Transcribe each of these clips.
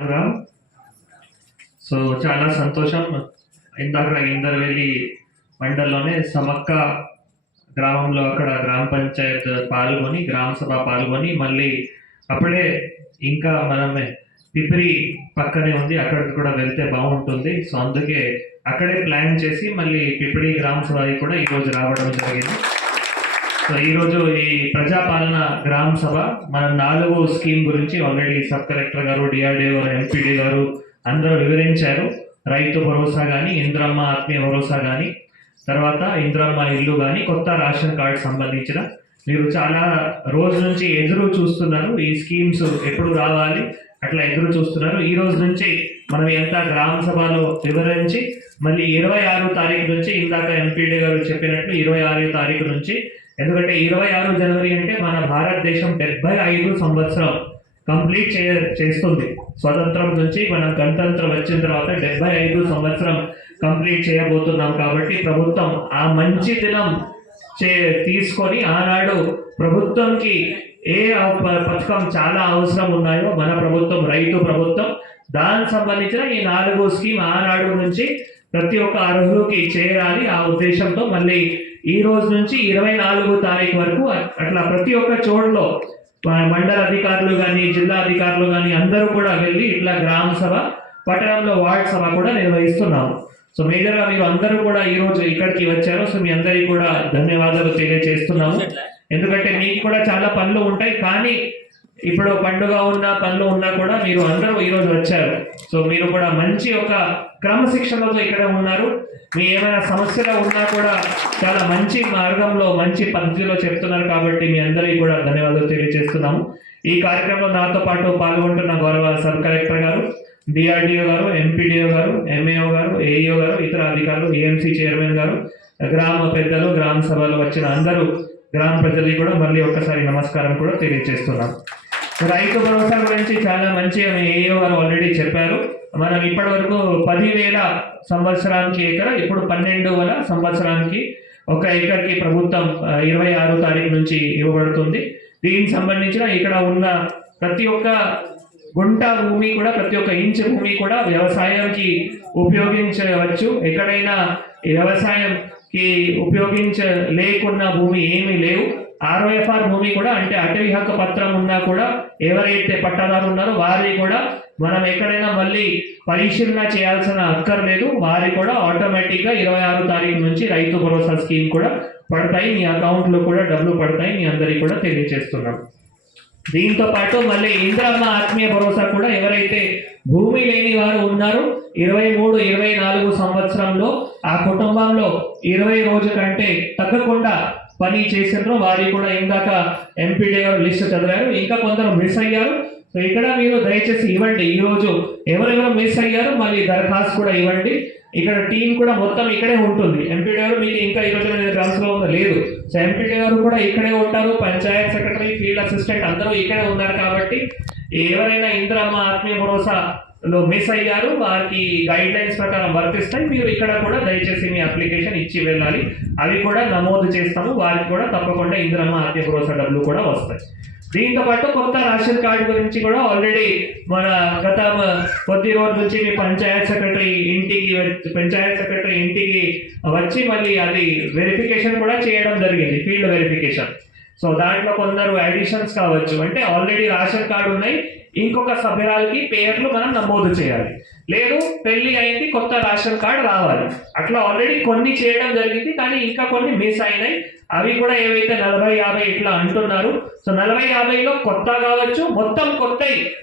Ram so చాలా సంతోషం. ఇందాక ఇందర్వెల్లి మండలంలోనే సమక్క గ్రామంలో అక్కడ గ్రామ పంచాయత్ పాల్గొని గ్రామ సభ పాల్గొని మళ్ళీ అప్పుడే ఇంకా మనమే పిపిరి పక్కనే ఉంది. అక్కడికి కూడా వెళ్తే బాగుంటుంది. సో అందుకే అక్కడే ప్లాన్ చేసి మళ్ళీ పిపిడి గ్రామ సభకి కూడా ఈరోజు రావడం జరిగింది. సో ఈరోజు ఈ ప్రజాపాలన గ్రామ సభ మన నాలుగు స్కీమ్ గురించి ఆల్రెడీ సబ్ కలెక్టర్ గారు డిఆర్డీఓ గారు ఎంపీడీ గారు అందరూ వివరించారు. రైతు భరోసా కానీ ఇంద్రమ్మ ఆత్మీయ భరోసా కానీ తర్వాత ఇంద్రమ్మ ఇల్లు కానీ కొత్త రేషన్ కార్డు సంబంధించిన. మీరు చాలా రోజు నుంచి ఎదురు చూస్తున్నారు ఈ స్కీమ్స్ ఎప్పుడు రావాలి అట్లా ఎదురు చూస్తున్నారు. ఈ రోజు నుంచి మనం ఎంత గ్రామ సభలో వివరించి మళ్ళీ ఇరవై ఆరు తారీఖు నుంచి ఇందాక ఎంపీడీ గారు చెప్పినట్లు ఇరవై ఆరో తారీఖు నుంచి ఎందుకంటే ఇరవై ఆరు జనవరి అంటే మన భారతదేశం డెబ్బై ఐదు సంవత్సరం కంప్లీట్ చే చేస్తుంది. స్వతంత్రం నుంచి మనం గణతంత్రం వచ్చిన తర్వాత డెబ్బై ఐదు సంవత్సరం కంప్లీట్ చేయబోతున్నాం కాబట్టి ప్రభుత్వం ఆ మంచి దినం చే తీసుకొని ఆనాడు ప్రభుత్వంకి ఏ పథకం చాలా అవసరం ఉన్నాయో మన ప్రభుత్వం రైతు ప్రభుత్వం దానికి సంబంధించిన ఈ నాలుగు స్కీమ్ ఆనాడు నుంచి ప్రతి ఒక్క అర్హులకి చేరాలి ఆ ఉద్దేశంతో మళ్ళీ ఈ రోజు నుంచి ఇరవై నాలుగు తారీఖు వరకు అట్లా ప్రతి ఒక్క చోటులో మండల అధికారులు కానీ జిల్లా అధికారులు కానీ అందరూ కూడా వెళ్ళి ఇట్లా గ్రామ సభ పట్టణంలో వార్డ్ సభ కూడా నిర్వహిస్తున్నాము. సో మేజర్గా మీరు అందరూ కూడా ఈ రోజు ఇక్కడికి వచ్చారు. సో మీ అందరికీ కూడా ధన్యవాదాలు తెలియజేస్తున్నాము. ఎందుకంటే మీకు కూడా చాలా పనులు ఉంటాయి. కానీ ఇప్పుడు పండుగ ఉన్న పనులు ఉన్నా కూడా మీరు అందరూ ఈరోజు వచ్చారు. సో మీరు కూడా మంచి ఒక క్రమశిక్షణతో ఇక్కడ ఉన్నారు. మీ ఏమైనా సమస్యలు ఉన్నా కూడా చాలా మంచి మార్గంలో మంచి పద్ధతిలో చెప్తున్నారు కాబట్టి మీ అందరికీ కూడా ధన్యవాదాలు తెలియజేస్తున్నాము. ఈ కార్యక్రమంలో నాతో పాటు పాల్గొంటున్న గౌరవ సబ్ కలెక్టర్ గారు డిఆర్డిఓ గారు ఎంపీడీఓ గారు ఎంఏఓ గారు ఏఈఓ గారు ఇతర అధికారులు ఏఎంసీ చైర్మన్ గారు గ్రామ పెద్దలు గ్రామ సభలో వచ్చిన అందరూ గ్రామ ప్రజలకి కూడా మళ్ళీ ఒక్కసారి నమస్కారం కూడా తెలియజేస్తున్నాం. రైతు భరోసా గురించి చాలా మంచి ఏఏ వారు ఆల్రెడీ చెప్పారు. మనం ఇప్పటి వరకు పదివేల సంవత్సరానికి ఎకర ఇప్పుడు పన్నెండు వేల సంవత్సరానికి ఒక ఎకర్కి ప్రభుత్వం ఇరవై ఆరో తారీఖు నుంచి ఇవ్వబడుతుంది. దీనికి సంబంధించిన ఇక్కడ ఉన్న ప్రతి ఒక్క గుంట భూమి కూడా ప్రతి ఒక్క ఇంచు భూమి కూడా వ్యవసాయానికి ఉపయోగించవచ్చు. ఎక్కడైనా వ్యవసాయం కి ఉపయోగించ లేకున్న భూమి ఏమీ లేవు. ఆర్ఓఎఫ్ఆర్ భూమి కూడా అంటే అటవీ హక్కు పత్రం ఉన్నా కూడా ఎవరైతే పట్టాదారు ఉన్నారో వారి కూడా మనం ఎక్కడైనా మళ్ళీ పరిశీలన చేయాల్సిన అక్కర్లేదు. వారి కూడా ఆటోమేటిక్గా ఇరవై ఆరు తారీఖు నుంచి రైతు భరోసా స్కీమ్ కూడా పడతాయి. మీ అకౌంట్లో కూడా డబ్బులు పడతాయి. మీ అందరికీ కూడా తెలియజేస్తున్నాం. దీంతో పాటు మళ్ళీ ఇంద్రమ్మ ఆత్మీయ భరోసా కూడా ఎవరైతే భూమి లేని వారు ఉన్నారో ఇరవై మూడు ఇరవై నాలుగు సంవత్సరంలో ఆ కుటుంబంలో ఇరవై రోజు కంటే తగ్గకుండా పని చేసినారో వారికి కూడా ఇందాక ఎంపీడీ గారు లిస్ట్ చదివారు. ఇంకా కొందరు మిస్ అయ్యారు. సో ఇక్కడ మీరు దయచేసి ఇవ్వండి. ఈ రోజు ఎవరెవరు మిస్ అయ్యారు మళ్ళీ దరఖాస్తు కూడా ఇవ్వండి. ఇక్కడ టీం కూడా మొత్తం ఇక్కడే ఉంటుంది. ఎంపీడీ గారు మీకు ఇంకా ఈ రోజు ట్రాన్స్ఫర్ ఉందో? లేదు. సో ఎంపీడీ గారు కూడా ఇక్కడే ఉంటారు. పంచాయత్ సెక్రటరీ ఫీల్డ్ అసిస్టెంట్ అందరూ ఇక్కడే ఉన్నారు కాబట్టి ఎవరైనా ఇంద్రమ్మ ఆత్మీయ భరోసాలో మిస్ అయ్యారు వారికి గైడ్ లైన్స్ ప్రకారం వర్తిస్తాయి. మీరు ఇక్కడ కూడా దయచేసి మీ అప్లికేషన్ ఇచ్చి వెళ్ళాలి. అవి కూడా నమోదు చేస్తాము. వారికి కూడా తప్పకుండా ఇంద్రమ్మ ఆత్మీయ భరోసా డబ్బులు కూడా వస్తాయి. దీంతో పాటు కొత్త రేషన్ కార్డు గురించి కూడా ఆల్రెడీ మన గత కొద్ది రోజుల నుంచి మీ పంచాయత్ సెక్రటరీ ఇంటికి పంచాయత్ సెక్రటరీ ఇంటికి వచ్చి మళ్ళీ అది వెరిఫికేషన్ కూడా చేయడం జరిగింది ఫీల్డ్ వెరిఫికేషన్ సో దాంట్లో కొందరు అడిషన్స్ కావచ్చు. అంటే ఆల్రెడీ రేషన్ కార్డు ఉన్నాయి ఇంకొక సభ్యురాలకి పేర్లు మనం నమోదు చేయాలి. లేదు పెళ్ళి అయింది కొత్త రేషన్ కార్డు రావాలి. అట్లా ఆల్రెడీ కొన్ని చేయడం జరిగింది కానీ ఇంకా కొన్ని మిస్ అయినాయి. అవి కూడా ఏవైతే నలభై యాభై ఇట్లా అంటున్నారు సో నలభై యాభైలో కొత్త కావచ్చు మొత్తం కొత్త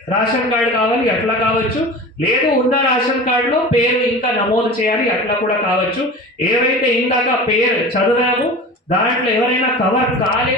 రేషన్ కార్డు కావాలి అట్లా కావచ్చు. లేదు ఉన్న రేషన్ కార్డులో పేరు ఇంకా నమోదు చేయాలి అట్లా కూడా కావచ్చు. ఏవైతే ఇందాక పేరు చదివాము దాంట్లో ఎవరైనా కవర్ కాలేదు